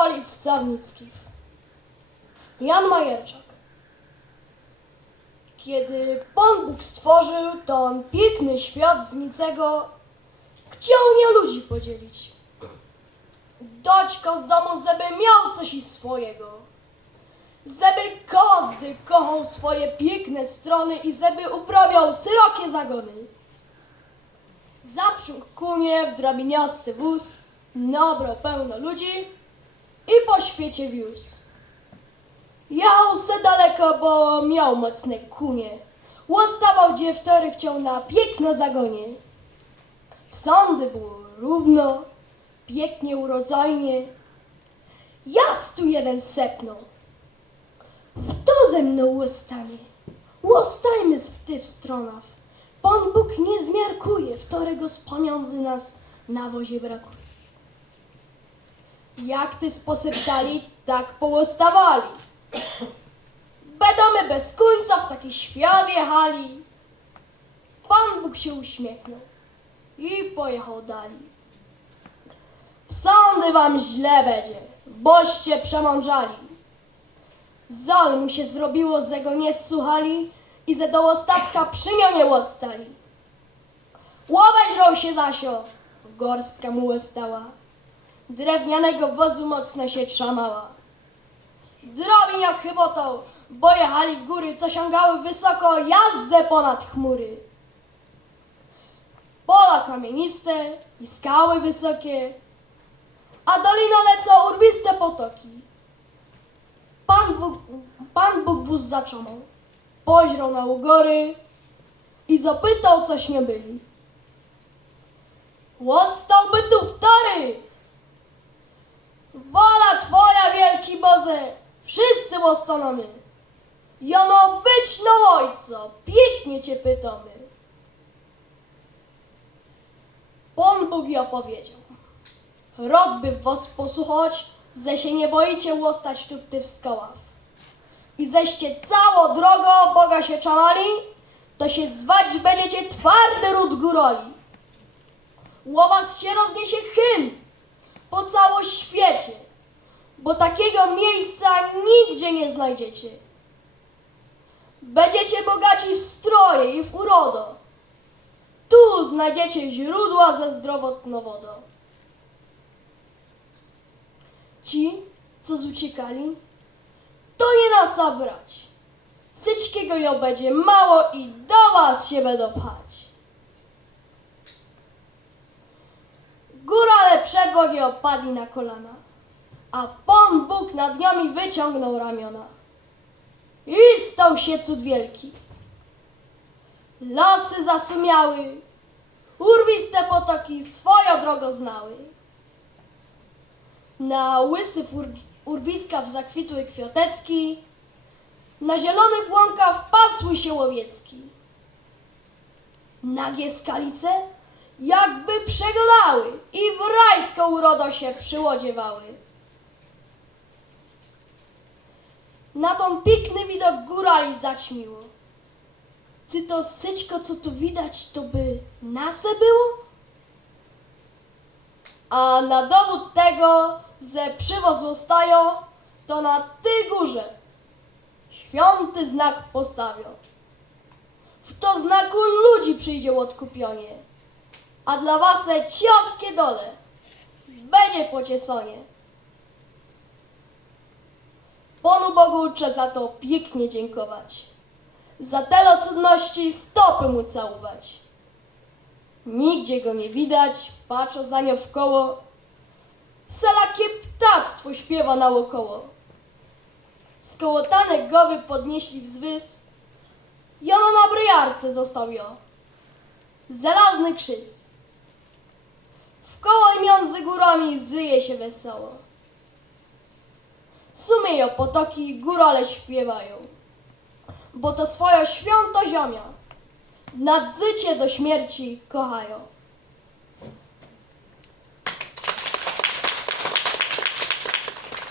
woli Sawnickich. Jan Majerczak. Kiedy Pan Bóg stworzył ten piękny świat z niczego, chciał nie ludzi podzielić. Dać każdemu, żeby miał coś i swojego. Żeby każdy kochał swoje piękne strony i żeby uprawiał szerokie zagony. Zaprzóg kunie w drabiniasty wóz, nabrał pełno ludzi i po świecie wiózł. Jał se daleko, bo miał mocne kunie. Łostawał gdzie wtory chciał na piękno zagonie. W sądy było równo, pięknie urodzajnie. Jas tu jeden sepnął. W to ze mną łostanie. Łostajmy w tych stronach. Pan Bóg nie zmiarkuje, wtorego z pieniądzy nas na wozie brakuje. Jak ty sposeptali, tak połostawali. Bedamy bez końca w taki świat jechali. Pan Bóg się uśmiechnął i pojechał dalej. Sądy wam źle będzie, boście przemądrzali. Zal mu się zrobiło, że go nie słuchali i ze do ostatka przy nie łostali. Łoweź się zasio, gorstka mu łostała. Drewnianego wozu mocno się trzamała. Drobiń jak chybotą, bo jechali w góry, co sięgały wysoko, jazdę ponad chmury. Pola kamieniste i skały wysokie, a dolina lecą urwiste potoki. Pan Bóg, Pan Bóg wóz zaczął, poźrał na ugory i zapytał, coś nie byli. Łostałby tu wtory! Wola Twoja, wielki Boże, wszyscy łostanamy. Jono być no ojco, pięknie Cię pytamy. Pan Bóg i opowiedział. Rod by was posłuchać, ze się nie boicie łostać tu w tych skałach. I zeście cało drogo Boga się czamali, to się zwać będziecie twardy ród góroli. Łowas się rozniesie hymn po całym świecie, bo takiego miejsca nigdzie nie znajdziecie. Będziecie bogaci w stroje i w urodo. Tu znajdziecie źródła ze zdrowotną wodą. Ci, co zuciekali, to nie nas zabrać. Syćkiego ją będzie mało i do was się będą pchać. Bogiem opadli na kolana, a Pan Bóg nad niami wyciągnął ramiona. I stał się cud wielki. Lasy zasumiały, urwiste potoki swoją drogą znały. Na łysy fur- urwiska zakwitły kwiatecki, na zielonych łąkach wpasły się łowiecki. Nagie skalice jakby przegonały i w rajską urodą się przyłodziewały. Na tą piękny widok górali zaćmiło. Czy to syćko, co tu widać, to by nase było? A na dowód tego, że przywóz zostają, to na tej górze świąty znak postawią. W to znaku ludzi przyjdzie odkupionie, a dla was cioskie dole będzie pociesonie. Panu Bogu uczę za to pięknie dziękować, za telo cudności stopy mu całować. Nigdzie go nie widać, patrzą za nią w koło. Selakie ptactwo śpiewa naokoło. Skołotane głowy podnieśli wzwys. I ono na bryjarce został jo. Żelazny krzyż. Koło i między górami zyje się wesoło. Sumieją potoki, górale śpiewają. Bo to swoją święto. Nad życie do śmierci kochają.